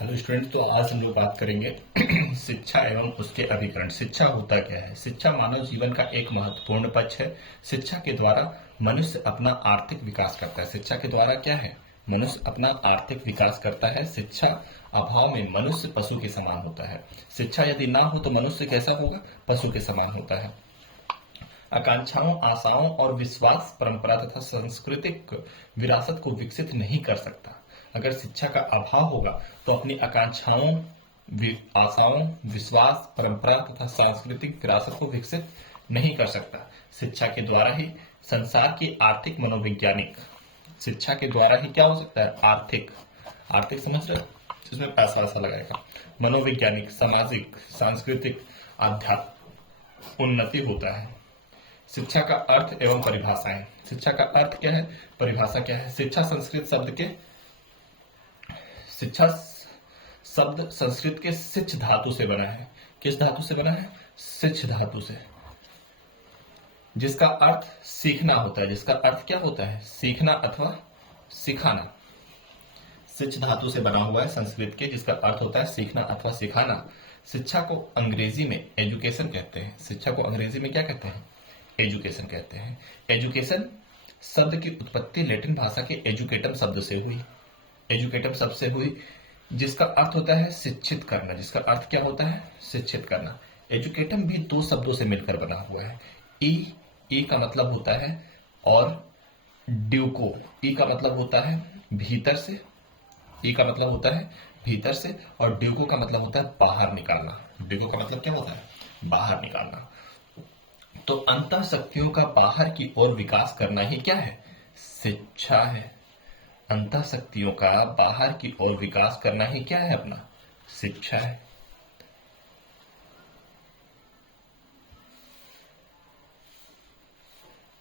Hello student. तो आज हम लोग बात करेंगे शिक्षा एवं उसके अभिकरण। शिक्षा होता क्या है? शिक्षा मानव जीवन का एक महत्वपूर्ण पक्ष है। शिक्षा के द्वारा मनुष्य अपना आर्थिक विकास करता है। शिक्षा के द्वारा क्या है? मनुष्य अपना आर्थिक विकास करता है। शिक्षा अभाव में मनुष्य पशु के समान होता है। शिक्षा यदि ना हो तो मनुष्य कैसा होगा? पशु के समान होता है। आकांक्षाओं, आशाओं और विश्वास, परंपरा तथा सांस्कृतिक विरासत को विकसित नहीं कर सकता। अगर शिक्षा का अभाव होगा तो अपनी आकांक्षाओं, आशाओं, विश्वास, परंपरा तथा सांस्कृतिक विरासत को विकसित नहीं कर सकता। शिक्षा के द्वारा ही संसार की आर्थिक, मनोवैज्ञानिक, शिक्षा के द्वारा ही क्या हो सकता है? आर्थिक, आर्थिक समझ रहे हो? जिसमें पैसा वैसा लगाएगा। मनोवैज्ञानिक, सामाजिक, सांस्कृतिक, आध्यात्मिक उन्नति होता है। शिक्षा का अर्थ एवं परिभाषाएं। शिक्षा का अर्थ क्या है? परिभाषा क्या है? शिक्षा संस्कृत शब्द के शिक्षा शब्द संस्कृत के शिक्ष धातु से बना है। किस धातु से बना है? शिक्ष धातु से, जिसका अर्थ सीखना होता है। जिसका अर्थ क्या होता है? सीखना अथवा सिखाना। शिक्ष धातु से बना हुआ है संस्कृत के, जिसका अर्थ होता है सीखना अथवा सिखाना। शिक्षा को अंग्रेजी में एजुकेशन कहते हैं। शिक्षा को अंग्रेजी में क्या कहते हैं? एजुकेशन कहते हैं। एजुकेशन शब्द की उत्पत्ति लैटिन भाषा के एजुकेटम शब्द से हुई। एजुकेटम शब्द से हुई, जिसका अर्थ होता है शिक्षित करना। जिसका अर्थ क्या होता है? शिक्षित करना। एजुकेटम भी दो शब्दों से मिलकर बना हुआ है। ई का मतलब होता है और ड्यूको, ई का मतलब होता है भीतर से, ई का मतलब होता है भीतर से, और ड्यूको का मतलब होता है बाहर निकालना। ड्यूको का मतलब क्या होता है? बाहर निकालना। तो अंतः शक्तियों का बाहर की ओर विकास करना ही क्या है? शिक्षा है। अंतः शक्तियों का बाहर की ओर विकास करना ही क्या है? अपना शिक्षा है।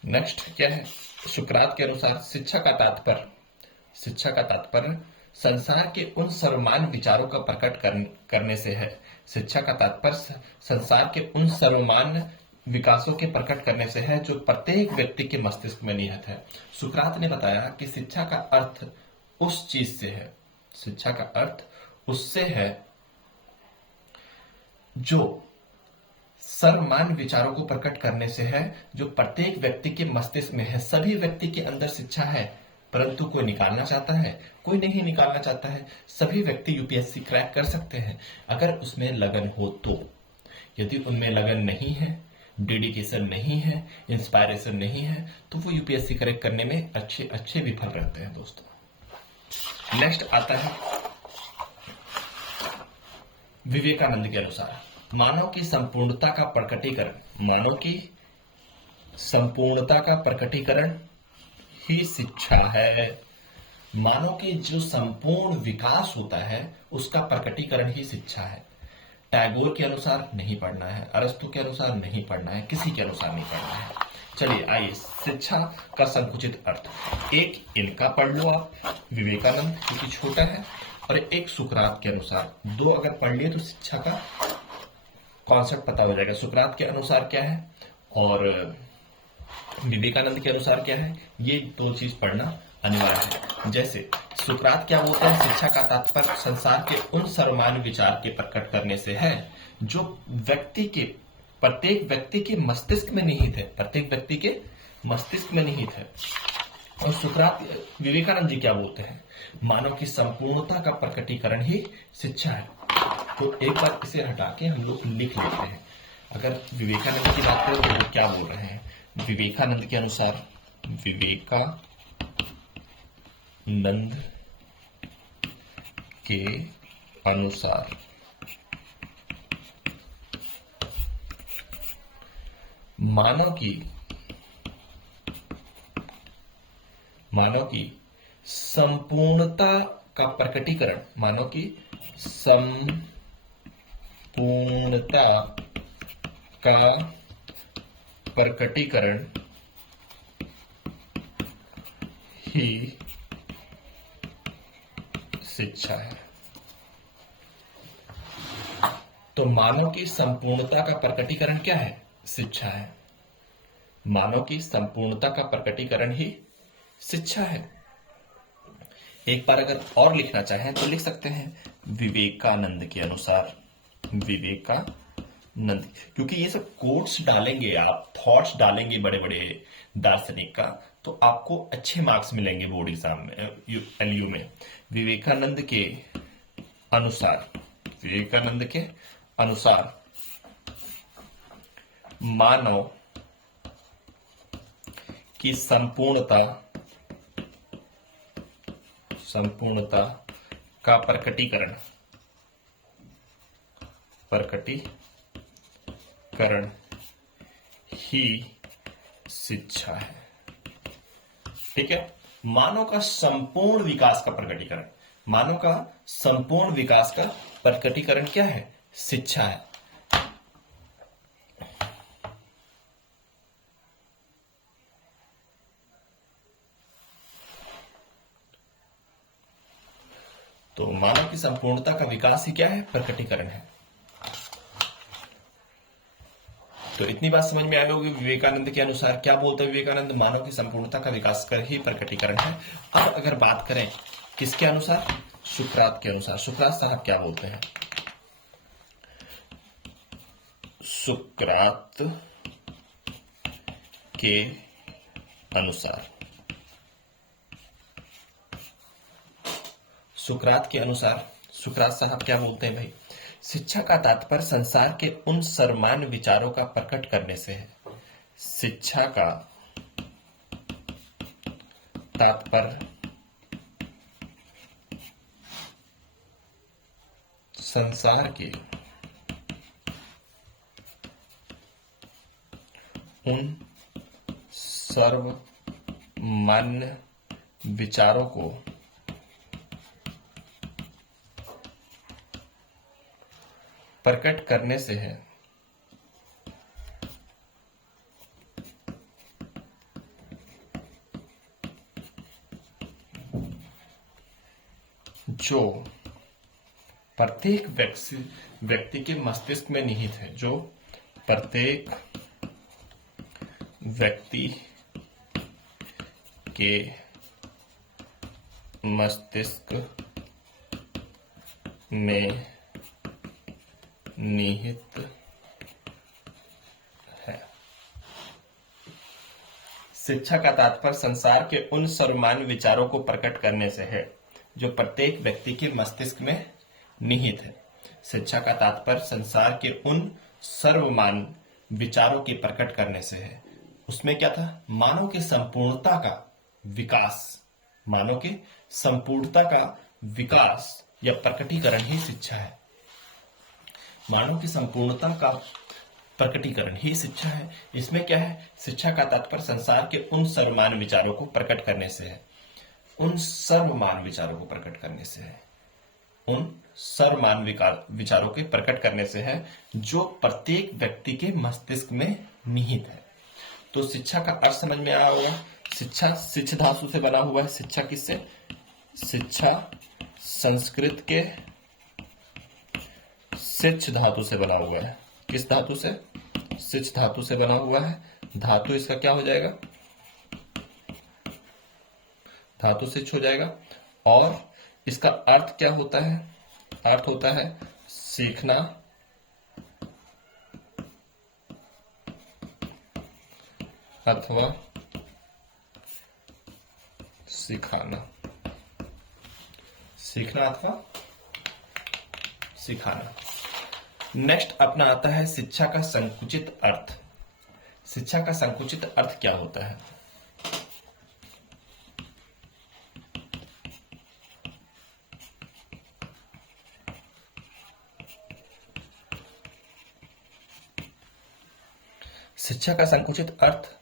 नेक्स्ट क्या है? सुकरात के अनुसार शिक्षा का तात्पर्य संसार के उन सर्वमान्य विचारों का प्रकट करने से है। शिक्षा का तात्पर्य संसार के उन सर्वमान्य विकासों के प्रकट करने से है जो प्रत्येक व्यक्ति के मस्तिष्क में निहित है। सुकरात ने बताया कि शिक्षा का अर्थ उस चीज से है, शिक्षा का अर्थ उससे है जो सर्वमान्य विचारों को प्रकट करने से है, जो प्रत्येक व्यक्ति के मस्तिष्क में है। सभी व्यक्ति के अंदर शिक्षा है, परंतु कोई निकालना चाहता है, कोई नहीं निकालना चाहता है। सभी व्यक्ति यूपीएससी क्रैक कर सकते हैं अगर उसमें लगन हो तो। यदि उनमें लगन नहीं है, डेडिकेशन नहीं है, इंस्पायरेशन नहीं है, तो वो यूपीएससी क्रैक करने में अच्छे विफल रहते हैं दोस्तों। नेक्स्ट आता है विवेकानंद के अनुसार मानव की संपूर्णता का प्रकटीकरण। मानव की संपूर्णता का प्रकटीकरण ही शिक्षा है। मानव के जो संपूर्ण विकास होता है उसका प्रकटीकरण ही शिक्षा है। टैगोर के अनुसार नहीं पढ़ना है, अरस्तु के अनुसार नहीं पढ़ना है, किसी के अनुसार नहीं पढ़ना है। चलिए आइए, शिक्षा का संकुचित अर्थ। एक इनका पढ़ लो आप, विवेकानंद क्योंकि छोटा है, और एक सुकरात के अनुसार। दो अगर पढ़ लिए तो शिक्षा का कॉन्सेप्ट पता हो जाएगा। सुकरात के अनुसार क्या है और विवेकानंद के अनुसार क्या है, ये दो चीज पढ़ना अनिवार्य है। जैसे सुकरात क्या बोलते हैं? शिक्षा का तात्पर्य संसार के उन सर्वमान्य विचार के प्रकट करने से है जो प्रत्येक व्यक्ति के मस्तिष्क में निहित है। प्रत्येक व्यक्ति के मस्तिष्क में निहित है। और सुकरात, विवेकानंद जी क्या बोलते हैं? मानव की संपूर्णता का प्रकटीकरण ही शिक्षा है। तो एक बार इसे हटा के हम लोग लिख लेते हैं। अगर विवेकानंद की बात करें तो वो क्या बोल रहे हैं? विवेकानंद के अनुसार, विवेकानंद के अनुसार मानव की संपूर्णता का प्रकटीकरण, मानव की संपूर्णता का प्रकटीकरण ही शिक्षा है। तो मानव की संपूर्णता का प्रकटीकरण क्या है? शिक्षा है। मानव की संपूर्णता का प्रकटीकरण ही शिक्षा है। एक बार अगर और लिखना चाहें तो लिख सकते हैं, विवेकानंद के अनुसार, विवेकानंद, क्योंकि ये सब कोट्स डालेंगे आप, थॉट्स डालेंगे बड़े बड़े दार्शनिक का, तो आपको अच्छे मार्क्स मिलेंगे बोर्ड एग्जाम में, एलयू में। विवेकानंद के अनुसार, विवेकानंद के अनुसार मानव की संपूर्णता का प्रकटीकरण ही शिक्षा है। ठीक है, मानव का संपूर्ण विकास का प्रकटीकरण, मानव का संपूर्ण विकास का प्रकटीकरण क्या है? शिक्षा है। तो मानव की संपूर्णता का विकास ही क्या है? प्रकटीकरण है। तो इतनी बात समझ में आ गई होगी। विवेकानंद के अनुसार क्या बोलते हैं विवेकानंद? मानव की संपूर्णता का विकास कर ही प्रकटीकरण है। अब अगर बात करें किसके अनुसार? सुकरात के अनुसार। सुकरात साहब क्या बोलते हैं? सुकरात के अनुसार, सुकरात के अनुसार सुकरात साहब क्या बोलते हैं भाई? शिक्षा का तात्पर्य संसार के उन सर्वमान्य विचारों का प्रकट करने से है। शिक्षा का तात्पर्य संसार के उन सर्वमान्य विचारों को प्रकट करने से है। जो प्रत्येक व्यक्ति के मस्तिष्क में निहित है, जो प्रत्येक व्यक्ति के मस्तिष्क में निहित है। शिक्षा का तात्पर्य संसार के उन सर्वमान्य विचारों को प्रकट करने से है जो प्रत्येक व्यक्ति के मस्तिष्क में निहित है। शिक्षा का तात्पर्य संसार के उन सर्वमान्य विचारों के प्रकट करने से है। उसमें क्या था? मानव की संपूर्णता का विकास, मानव की संपूर्णता का विकास या प्रकटीकरण ही शिक्षा है। मानव की संपूर्णता का प्रकटीकरण ही शिक्षा है। इसमें क्या है? शिक्षा का तात्पर्य संसार के उन सर्वमान्य विचारों को प्रकट करने से है। उन सर्वमान्य विचारों को प्रकट करने से है। उन सर्वमान्य विचारों के प्रकट करने से है जो प्रत्येक व्यक्ति के मस्तिष्क में निहित है। तो शिक्षा का अर्थ समझ में आया होगा। शिक्षा शिक्ष धातु से बना हुआ है। शिक्षा किससे? शिक्षा संस्कृत के शिक्ष धातु से बना हुआ है। किस धातु से? शिक्ष धातु से बना हुआ है। धातु इसका क्या हो जाएगा? धातु शिक्ष हो जाएगा। और इसका अर्थ क्या होता है? अर्थ होता है सीखना, अथवा सिखाना। सीखना अथवा सिखाना। नेक्स्ट अपना आता है शिक्षा का संकुचित अर्थ। शिक्षा का संकुचित अर्थ क्या होता है? शिक्षा का संकुचित अर्थ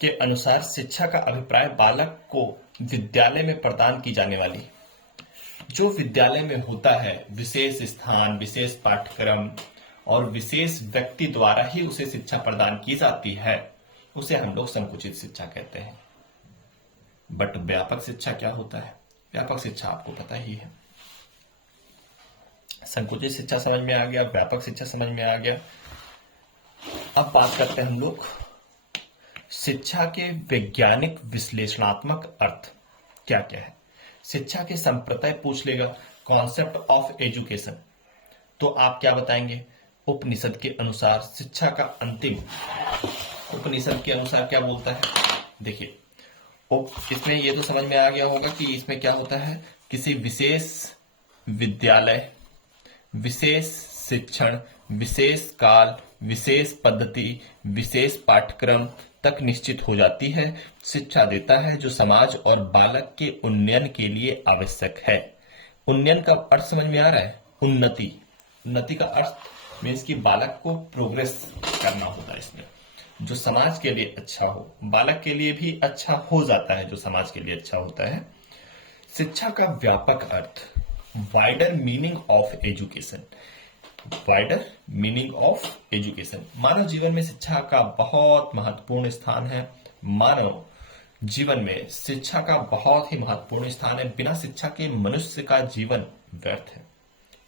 के अनुसार शिक्षा का अभिप्राय बालक को विद्यालय में प्रदान की जाने वाली, जो विद्यालय में होता है, विशेष स्थान, विशेष पाठ्यक्रम और विशेष व्यक्ति द्वारा ही उसे शिक्षा प्रदान की जाती है, उसे हम लोग संकुचित शिक्षा कहते हैं। बट व्यापक शिक्षा क्या होता है? व्यापक शिक्षा आपको पता ही है। संकुचित शिक्षा समझ में आ गया, व्यापक शिक्षा समझ में आ गया। अब बात करते हैं हम लोग शिक्षा के वैज्ञानिक विश्लेषणात्मक अर्थ क्या क्या है। शिक्षा के संप्रदाय पूछ लेगा, कॉन्सेप्ट ऑफ एजुकेशन, तो आप क्या बताएंगे? उपनिषद के अनुसार शिक्षा का अंतिम, उपनिषद के अनुसार क्या बोलता है? देखिए, इसमें ये तो समझ में आ गया होगा कि इसमें क्या होता है, किसी विशेष विद्यालय, विशेष शिक्षण, विशेष काल, विशेष पद्धति, विशेष पाठ्यक्रम तक निश्चित हो जाती है, शिक्षा देता है जो समाज और बालक के उन्नयन के लिए आवश्यक है। उन्नयन का अर्थ समझ में आ रहा है? उन्नति, उन्नति का अर्थ मीन्स कि बालक को प्रोग्रेस करना होता है इसमें, जो समाज के लिए अच्छा हो, बालक के लिए भी अच्छा हो जाता है जो समाज के लिए अच्छा होता है। शिक्षा का व्यापक अर्थ, wider meaning of education, wider meaning of education. मानव जीवन में शिक्षा का बहुत महत्वपूर्ण स्थान है। मानव जीवन में शिक्षा का बहुत ही महत्वपूर्ण स्थान है। बिना शिक्षा के मनुष्य का जीवन व्यर्थ है,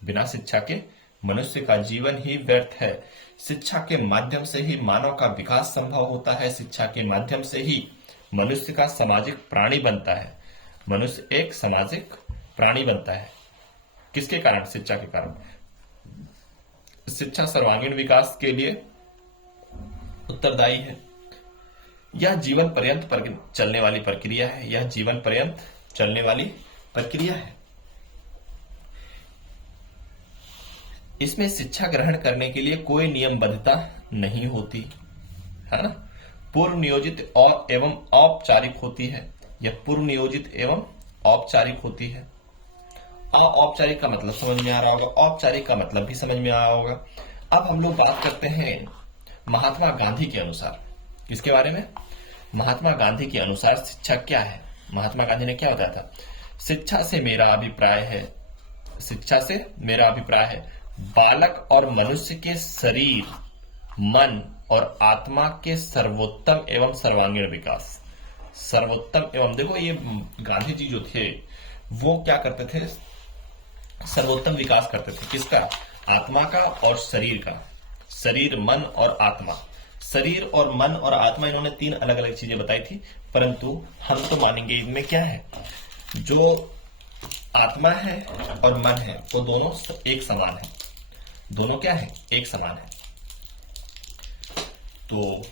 बिना शिक्षा के मनुष्य का जीवन ही व्यर्थ है। शिक्षा के माध्यम से ही मानव का विकास संभव होता है। शिक्षा के माध्यम से ही मनुष्य का सामाजिक प्राणी बनता है। मनुष्य एक सामाजिक प्राणी बनता है। किसके कारण? शिक्षा के कारण। शिक्षा सर्वांगीण विकास के लिए उत्तरदायी है। यह जीवन पर्यंत चलने वाली प्रक्रिया है। यह जीवन पर्यंत चलने वाली प्रक्रिया है। इसमें शिक्षा ग्रहण करने के लिए कोई नियमबद्धता नहीं होती है ना, पूर्व नियोजित और एवं औपचारिक होती है। यह पूर्व नियोजित एवं औपचारिक होती है। औपचारिक का मतलब समझ में आ रहा होगा, औपचारिक का मतलब भी समझ में आ रहा होगा। अब हम लोग बात करते हैं महात्मा गांधी के अनुसार। किसके बारे में? महात्मा गांधी के अनुसार शिक्षा क्या है? महात्मा गांधी ने क्या बताया था? शिक्षा से मेरा अभिप्राय है, शिक्षा से मेरा अभिप्राय है बालक और मनुष्य के शरीर, मन और आत्मा के सर्वोत्तम एवं सर्वांगीण विकास। सर्वोत्तम एवं, देखो ये गांधी जी जो थे वो क्या करते थे? सर्वोत्तम विकास करते थे। किसका? आत्मा का और शरीर का। शरीर, मन और आत्मा। शरीर और मन और आत्मा, इन्होंने तीन अलग अलग चीजें बताई थी, परंतु हम तो मानेंगे इनमें क्या है, जो आत्मा है और मन है वो दोनों एक समान है। दोनों क्या है? एक समान है। तो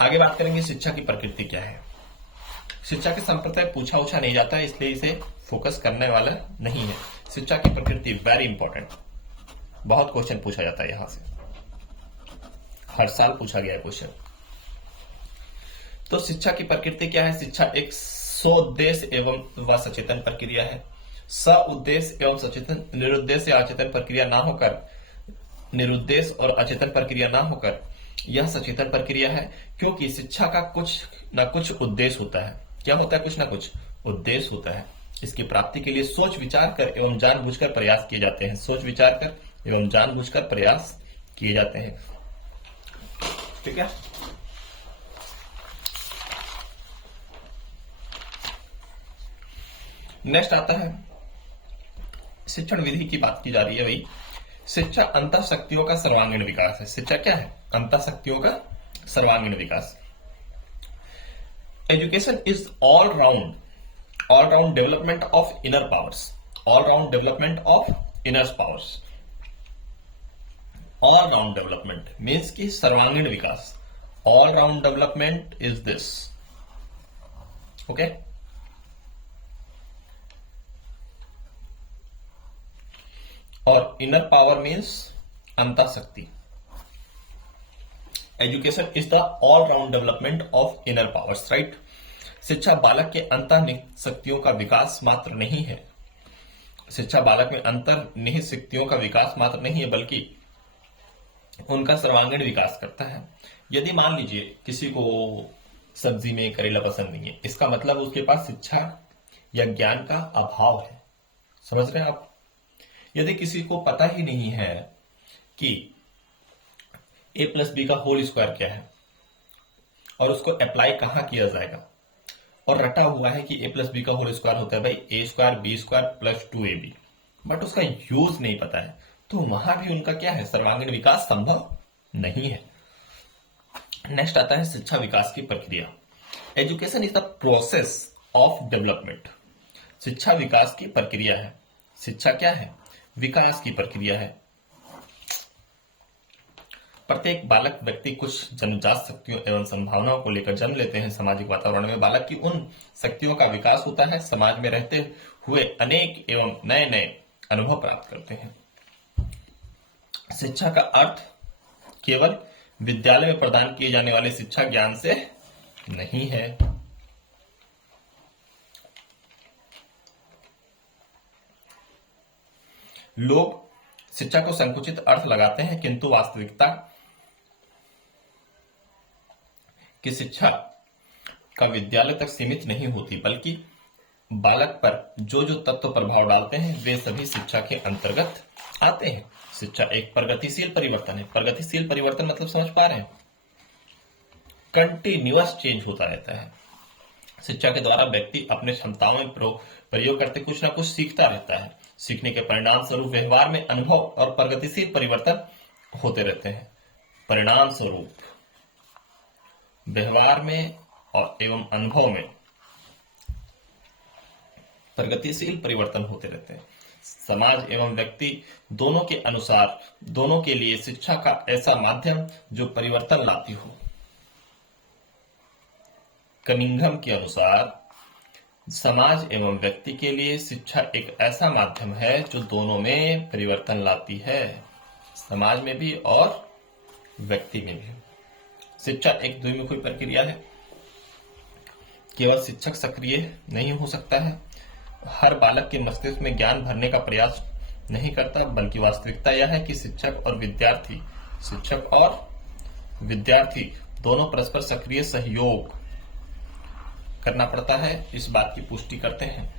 आगे बात करेंगे शिक्षा की प्रकृति क्या है। शिक्षा के संप्रदाय पूछा उछा नहीं जाता है, इसलिए इसे फोकस करने वाला नहीं है। शिक्षा की प्रकृति वेरी इंपॉर्टेंट, बहुत क्वेश्चन पूछा जाता है यहां से, हर साल पूछा गया है क्वेश्चन। तो शिक्षा की प्रकृति क्या है? शिक्षा एक सोउद्देश्य एवं व सचेतन प्रक्रिया है। सउद्देश्य एवं सचेतन, निरुद्देश्य या अचेतन प्रक्रिया ना होकर, निरुद्देश्य और अचेतन प्रक्रिया ना होकर यह सचेतन प्रक्रिया है, क्योंकि शिक्षा का कुछ ना कुछ उद्देश्य होता है। क्या होता है? कुछ ना कुछ उद्देश्य होता है। इसकी प्राप्ति के लिए सोच विचार कर एवं जानबूझकर प्रयास किए जाते हैं। सोच विचार कर एवं जानबूझकर प्रयास किए जाते हैं। ठीक है। नेक्स्ट आता है शिक्षण विधि की बात की जा रही है भाई। शिक्षा अंतः शक्तियों का सर्वांगीण विकास है। शिक्षा क्या है? अंतः शक्तियों का सर्वांगीण विकास। Education is all round development of inner powers. All round development of inner powers. All round development means की सर्वांगीण विकास। All round development is this. Okay. और इनर पावर मीन्स अंतः शक्ति। Education is the all round development of inner powers, right. शिक्षा बालक के अंतर्निहित शक्तियों का विकास मात्र नहीं है। शिक्षा बालक में अंतर्निहित शक्तियों का विकास मात्र नहीं है, बल्कि उनका सर्वांगीण विकास करता है। यदि मान लीजिए किसी को सब्जी में करेला पसंद नहीं है, इसका मतलब उसके पास शिक्षा या ज्ञान का अभाव है। समझ रहे हैं आप? यदि किसी को पता ही नहीं है कि a+b का होल स्क्वायर क्या है और उसको अप्लाई कहां किया जाएगा, और रटा हुआ है कि a+b का होल स्क्वायर होता है भाई a² b² + 2ab, बट उसका यूज नहीं पता है, तो वहां भी उनका क्या है? सर्वांगीण विकास संभव नहीं है। नेक्स्ट आता है शिक्षा विकास की प्रक्रिया। Education is the process of development. शिक्षा विकास की प्रक्रिया है। शिक्षा क्या है? विकास की प्रक्रिया है। प्रत्येक बालक व्यक्ति कुछ जन्मजात शक्तियों एवं संभावनाओं को लेकर जन्म लेते हैं। सामाजिक वातावरण में बालक की उन शक्तियों का विकास होता है। समाज में रहते हुए अनेक एवं नए नए अनुभव प्राप्त करते हैं। शिक्षा का अर्थ केवल विद्यालय में प्रदान किए जाने वाले शिक्षा ज्ञान से नहीं है। लोग शिक्षा को संकुचित अर्थ लगाते हैं, किंतु वास्तविकता की शिक्षा का विद्यालय तक सीमित नहीं होती, बल्कि बालक पर जो जो तत्व प्रभाव डालते हैं वे सभी शिक्षा के अंतर्गत आते हैं। शिक्षा एक प्रगतिशील परिवर्तन है। प्रगतिशील परिवर्तन मतलब समझ पा रहे हैं? कंटिन्यूअस चेंज होता रहता है। शिक्षा के द्वारा व्यक्ति अपने क्षमताओं में प्रयोग करते कुछ ना कुछ सीखता रहता है। सीखने के परिणाम स्वरूप व्यवहार में अनुभव और प्रगतिशील परिवर्तन होते रहते हैं। परिणाम स्वरूप व्यवहार में और एवं अनुभव में प्रगतिशील परिवर्तन होते रहते हैं। समाज एवं व्यक्ति दोनों के अनुसार, दोनों के लिए शिक्षा का ऐसा माध्यम जो परिवर्तन लाती हो। कनिंघम के अनुसार समाज एवं व्यक्ति के लिए शिक्षा एक ऐसा माध्यम है जो दोनों में परिवर्तन लाती है, समाज में भी और व्यक्ति में भी। शिक्षा एक द्विमुखी प्रक्रिया है। केवल शिक्षक सक्रिय नहीं हो सकता है, हर बालक के मस्तिष्क में ज्ञान भरने का प्रयास नहीं करता, बल्कि वास्तविकता यह है कि शिक्षक और विद्यार्थी दोनों परस्पर सक्रिय सहयोग करना पड़ता है। इस बात की पुष्टि करते हैं।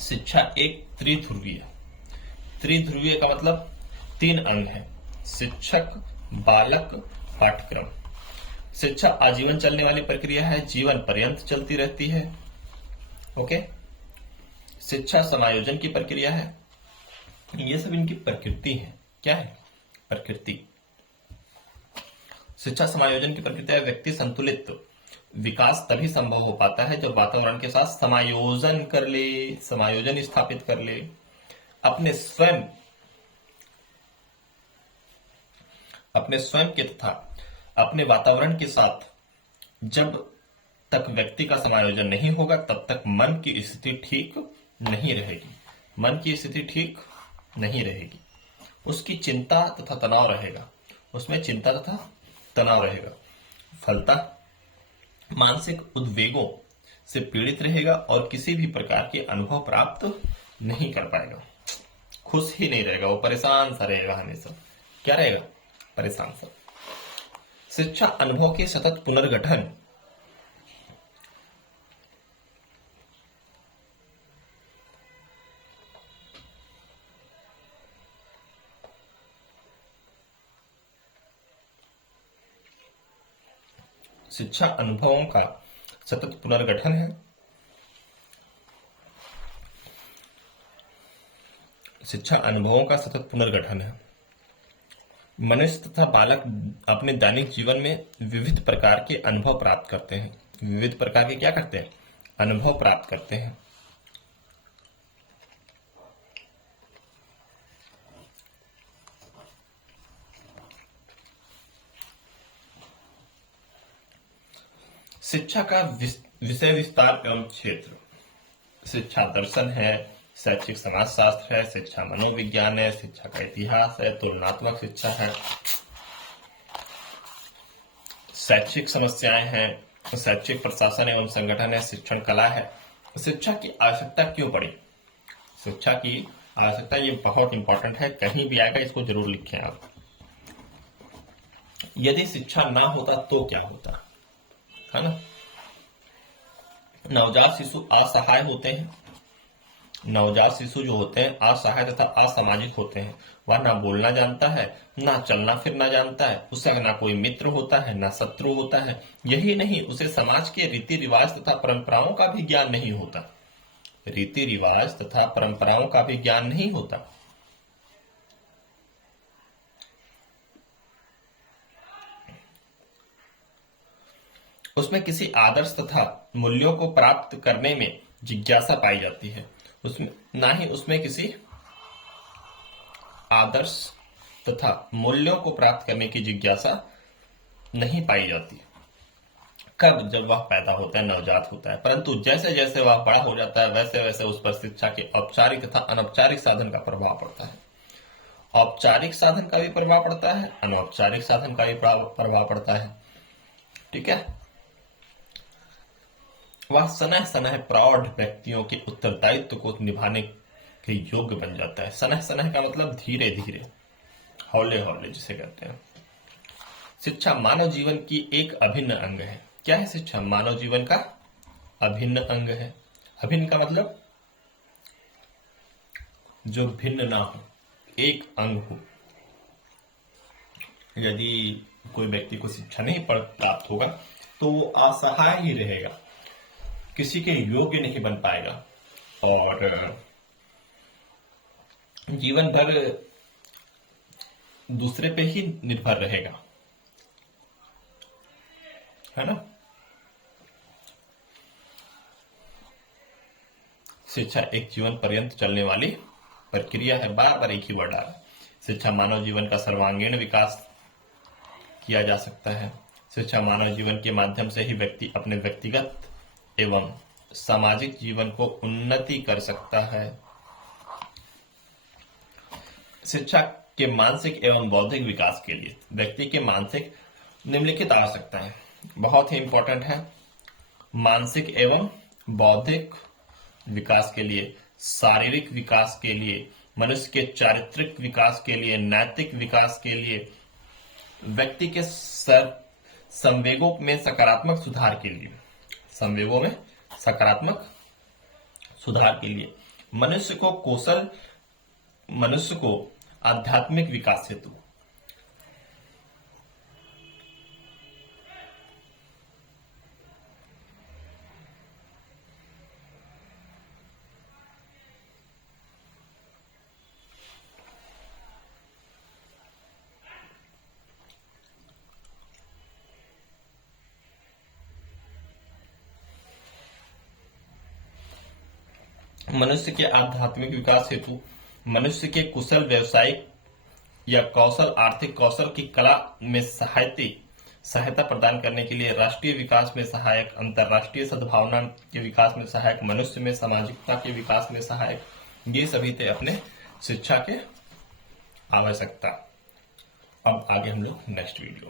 शिक्षा एक त्रिध्रुवीय। त्रिध्रुवीय का मतलब 3 अंग है: शिक्षक, बालक, पाठ्यक्रम। शिक्षा आजीवन चलने वाली प्रक्रिया है, जीवन पर्यंत चलती रहती है। ओके। शिक्षा समायोजन की प्रक्रिया है। ये सब इनकी प्रकृति है। क्या है? प्रकृति। शिक्षा समायोजन की प्रक्रिया है। व्यक्ति संतुलित विकास तभी संभव हो पाता है जब वातावरण के साथ समायोजन कर ले, समायोजन स्थापित कर ले। अपने स्वयं के तथा अपने वातावरण के साथ जब तक व्यक्ति का समायोजन नहीं होगा तब तक मन की स्थिति ठीक नहीं रहेगी। मन की स्थिति ठीक नहीं रहेगी। उसकी चिंता तथा तनाव रहेगा। उसमें चिंता तथा तनाव रहेगा। फलतः मानसिक उद्वेगों से पीड़ित रहेगा और किसी भी प्रकार के अनुभव प्राप्त नहीं कर पाएगा। खुश ही नहीं रहेगा, वो परेशान सा रहेगा हमेशा। क्या रहेगा? परेशान सा। शिक्षा अनुभव के सतत पुनर्गठन। शिक्षा अनुभवों का सतत पुनर्गठन है। शिक्षा अनुभवों का सतत पुनर्गठन है। मनुष्य तथा बालक अपने दैनिक जीवन में विविध प्रकार के अनुभव प्राप्त करते हैं। विविध प्रकार के क्या करते हैं? अनुभव प्राप्त करते हैं। शिक्षा का विषय विस्तार एवं क्षेत्र। शिक्षा दर्शन है, शैक्षिक समाजशास्त्र है, शिक्षा मनोविज्ञान है, शिक्षा का इतिहास है, तुलनात्मक शिक्षा है, शैक्षिक समस्याएं हैं, शैक्षिक प्रशासन एवं संगठन है, शिक्षण कला है। शिक्षा की आवश्यकता क्यों पड़ी? शिक्षा की आवश्यकता, ये बहुत इंपॉर्टेंट है, कहीं भी आएगा, इसको जरूर लिखें आप। यदि शिक्षा ना होता तो क्या होता, है ना? नवजात शिशु असहाय होते हैं। नवजात शिशु जो होते हैं असहाय तथा असामाजिक होते हैं। वह ना बोलना जानता है, ना चलना फिरना जानता है, उसे ना कोई मित्र होता है, ना शत्रु होता है। यही नहीं, उसे समाज के रीति रिवाज तथा परंपराओं का भी ज्ञान नहीं होता। रीति रिवाज तथा परंपराओं का भी ज्ञान नहीं होता। उसमें किसी आदर्श तथा मूल्यों को प्राप्त करने में जिज्ञासा पाई जाती है, उसमें ना ही उसमें किसी आदर्श तथा मूल्यों को प्राप्त करने की जिज्ञासा नहीं पाई जाती। कब? जब वह पैदा होता है, नवजात होता है। परंतु जैसे जैसे वह बड़ा हो जाता है वैसे वैसे उस पर शिक्षा के औपचारिक तथा अनौपचारिक साधन का प्रभाव पड़ता है। औपचारिक साधन का भी प्रभाव पड़ता है, अनौपचारिक साधन का भी प्रभाव पड़ता है। ठीक है। वह सनह सनह प्रौढ़ व्यक्तियों के उत्तरदायित्व को निभाने के योग्य बन जाता है। सनह सनह का मतलब धीरे धीरे, हौले हौले जिसे कहते हैं। शिक्षा मानव जीवन की एक अभिन्न अंग है। क्या है शिक्षा? मानव जीवन का अभिन्न अंग है। अभिन्न का मतलब जो भिन्न ना हो, एक अंग हो। यदि कोई व्यक्ति को शिक्षा नहीं प्राप्त होगा तो वो असहाय ही रहेगा, किसी के योग्य नहीं बन पाएगा और जीवन भर दूसरे पे ही निर्भर रहेगा, है ना। शिक्षा एक जीवन पर्यंत चलने वाली प्रक्रिया है। बार बार एक ही वर्ड आ रहा है। शिक्षा मानव जीवन का सर्वांगीण विकास किया जा सकता है। शिक्षा मानव जीवन के माध्यम से ही व्यक्ति अपने व्यक्तिगत एवं सामाजिक जीवन को उन्नति कर सकता है। शिक्षा के मानसिक एवं बौद्धिक विकास के लिए व्यक्ति के मानसिक निम्नलिखित आवश्यकताएं हैं, बहुत ही इंपॉर्टेंट है। मानसिक एवं बौद्धिक विकास के लिए, शारीरिक विकास के लिए, मनुष्य के चारित्रिक विकास के लिए, नैतिक विकास के लिए, व्यक्ति के संवेगों में सकारात्मक सुधार के लिए, संवेगों में सकारात्मक सुधार के लिए, मनुष्य को आध्यात्मिक विकास हेतु, मनुष्य के आध्यात्मिक विकास हेतु, मनुष्य के कुशल व्यवसायिक या कौशल, आर्थिक कौशल की कला में सहायता प्रदान करने के लिए, राष्ट्रीय विकास में सहायक, अंतर्राष्ट्रीय सद्भावना के विकास में सहायक, मनुष्य में सामाजिकता के विकास में सहायक, ये सभी थे अपने शिक्षा के आवश्यकता। अब आगे हम लोग नेक्स्ट वीडियो